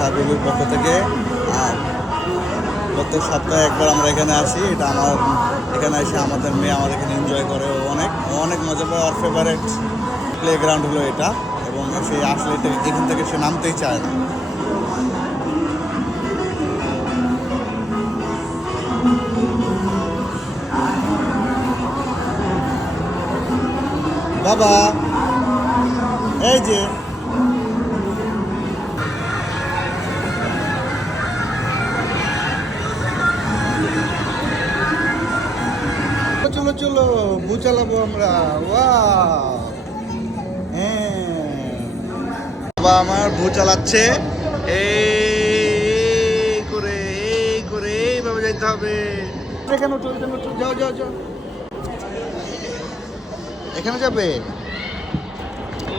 শাহরুখের পক্ষ থেকে প্রত্যেক সপ্তাহে একবার আমরা এখানে আসি। এটা আমার এখানে এসে আমাদের মেয়ে আমাদের এখানে এনজয় করে, ও অনেক অনেক মজা পায়। ওর ফেভারেট প্লে গ্রাউন্ড হলো এটা, এবং সে আসলে এখান থেকে সে নামতেই চায় না। বাবা এই যে চলো চলো ভু চালাবো আমরা। ওয়াও, হ্যাঁ বাবা আমার ভু চালাচ্ছে। এই করে এইভাবে যাইতে হবে। এখানে যাও যাও যাও, এখানে যাবে।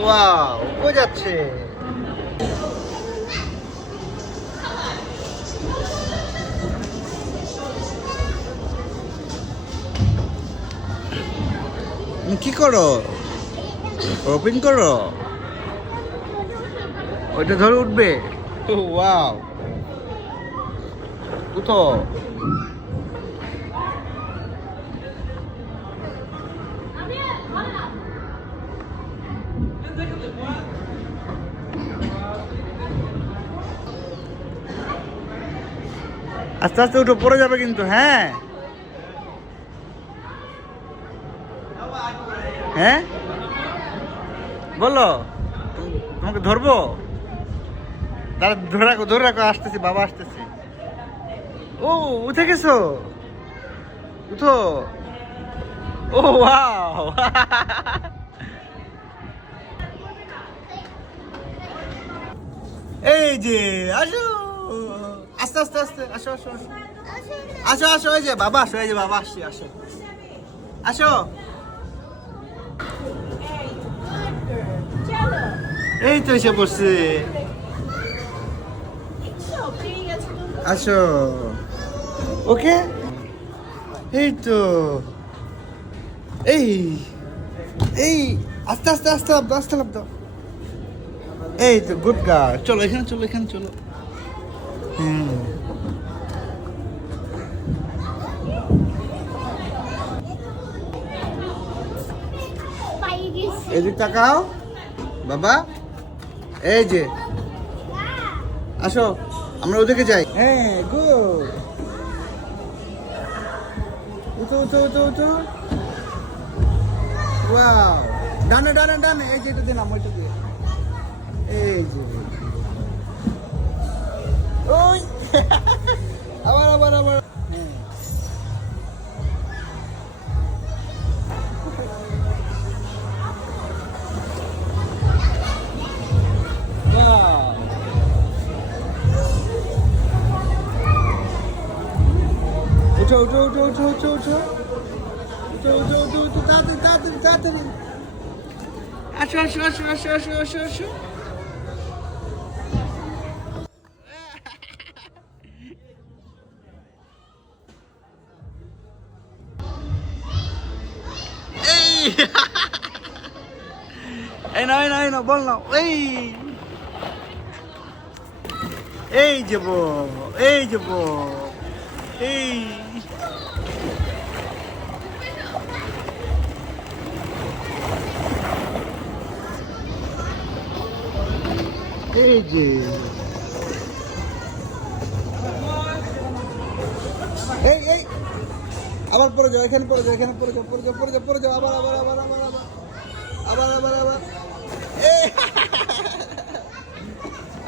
ওয়াও, ও যাচ্ছে। কি করো? ওপেন করো, ওইটা ধরে উঠবে। ওয়াও, উঠো। আস্তে আস্তে উঠো, পড়ে যাবে কিন্তু। হ্যাঁ হ্যাঁ বলো, তোমাকে ধরবো? তারা ধরে রাখো, আসতেছি, বাবা আসতেছি। ও উঠে গেছো, উঠো। ও ওয়াও, এই যে আসো, আস্তে আস্তে আস্তে আসো আসো আসো আসো আসো। এই যে বাবা আসো, এই যে বাবা আসছি, আসো আসো। এই তো এসে পড়ছে, আসো। ওকে, এই তো, এই এই আস্তে আস্তে আস্তে লাভ দাও, আস্তে লাভ দাও। এই তো গুড গার্ল। চলো এখানে চলো, এখানে চলো। এদিক তাকাও বাবা, এই যে আসো, আমরা ওদিকে যাই। হ্যাঁ গুড, উঠো উঠো উঠো উঠো। ওয়াও, ডানে ডানে ডানে, এই যে এটা দিলাম, ওইটা দিয়ে। এই যে ওই আবার আবার আবার। উঠো উঠো উঠো উঠো উঠো উঠো উঠো উঠো উঠো উঠো, তাড়াতাড়ি তাড়াতাড়ি তাড়াতাড়ি। আসো আসো আসো আসো আসো আসো আসো। এই না, এই না বল না। এই যাব, এই যাব, এই এই যে এই এই আবার পড়ে যাও, এখানে পড়ে যাও, এখানে পড়ে যাও, পড়ে যাও, পড়ে যাও, পড়ে যাও, আবার আবার আবার আবার আবার আবার আবার আবার। এই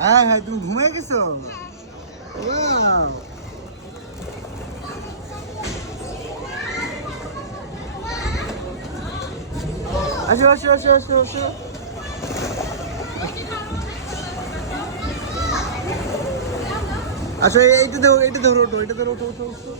হ্যাঁ হ্যাঁ, তুমি ঘুমিয়ে গেছো। ওয়াও, আসো আসো আসো আসো আসো। আসো এইটা ধরো, এইটা ধরো, ওঠো, এইটা ধরো, ওঠো ওঠো ওঠো।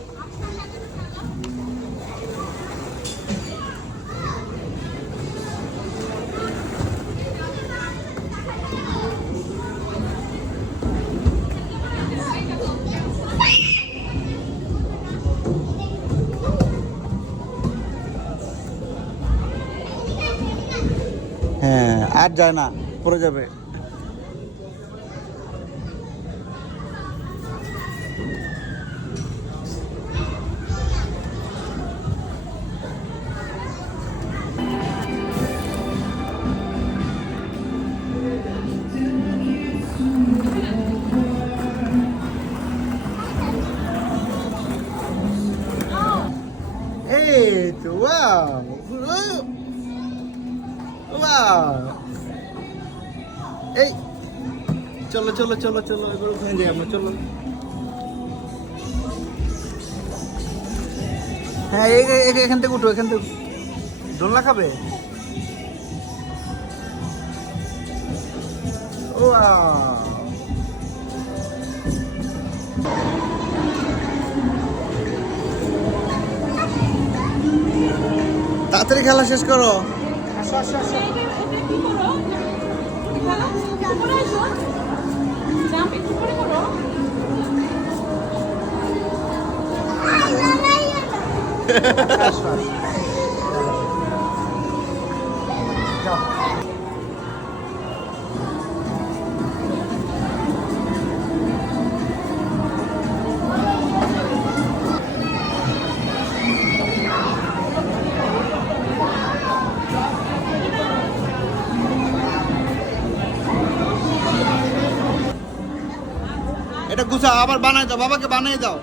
হ্যাঁ আর যায় না, পড়ে যাবে। চলো চলো চলো এবার ওখানে যাই আমরা, চলো। হ্যাঁ এখান থেকে উঠো, এখান থেকে দোলনা খাবে। ও তাড়াতাড়ি খেলা শেষ করো। আসো আসো আসো। আসো, আসো। যাও। এটা গুছা আবার বানাই দাও, বাবাকে বানিয়ে দাও,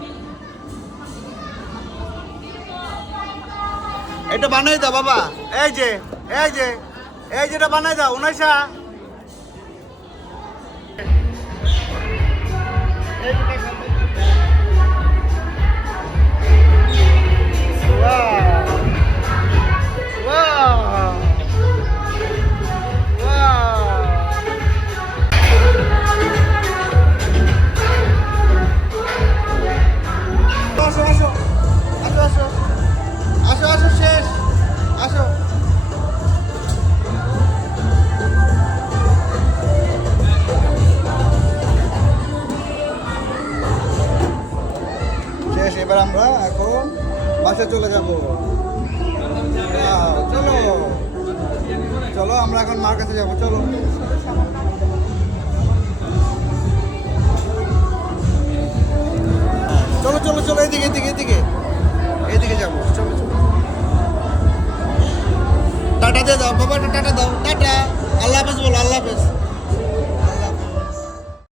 এটা বানাই দাও বাবা। এই যে এই যে এই যেটা বানাই দাও উনাইশা। আসো আসো আসো আসো আসো আসো শেষ আসো। শেষ, এবার আমরা এখন বাসে চলে যাব। চলো চলো আমরা এখন মার কাছে যাবো, চলো। চলো চলো চলো এদিকে এদিকে এদিকে এদিকে যাবো, চলো চলো। টাটা দিয়ে দাও বাবা, টাটা দাও, টাটা, আল্লাহ হাফেজ বলো, আল্লাহ হাফেজ।